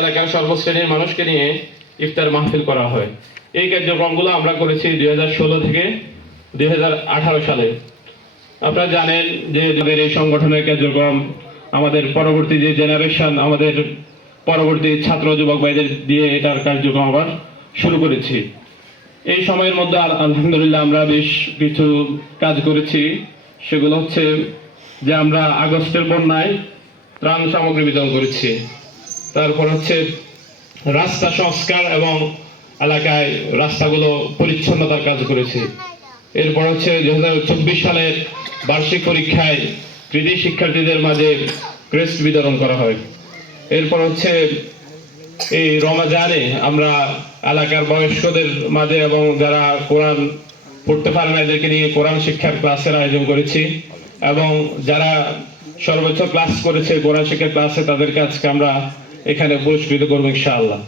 এলাকার সর্বশ্রেণীর মানুষকে নিয়ে ইফতার মাহফিল করা হয়। এই কার্যক্রমগুলো আমরা করেছি দুই থেকে দুই সালে। আপনারা জানেন যে আমাদের এই সংগঠনের কার্যক্রম, আমাদের পরবর্তী যে জেনারেশন আমাদের পরবর্তী ছাত্র, যুবক ভাইদের দিয়ে এটার কার্যক্রম আবার শুরু করেছি। এই সময়ের মধ্যে আলহামদুলিল্লাহ আমরা বেশ কিছু কাজ করেছি। সেগুলো হচ্ছে যে আমরা আগস্টের বন্যায় ত্রাণ সামগ্রী বিতরণ করেছি। তারপর হচ্ছে রাস্তা সংস্কার এবং এলাকায় রাস্তাগুলো পরিচ্ছন্নতার কাজ করেছে। এরপর হচ্ছে দুই হাজার চব্বিশ সালের বার্ষিক পরীক্ষায় কৃতি শিক্ষার্থীদের মাঝে ক্রেস্ট বিতরণ করা হয়। এরপর হচ্ছে এই রমাজানে আমরা এলাকার বয়স্কদের মাঝে এবং যারা কোরআন পড়তে পারে না, এদেরকে নিয়ে কোরআন শিক্ষার ক্লাসের আয়োজন করেছি এবং যারা সর্বোচ্চ ক্লাস করেছে কোরআন শিক্ষার ক্লাসে, তাদেরকে আজকে আমরা এখানে পুরস্কৃত করব ইনশাআল্লাহ।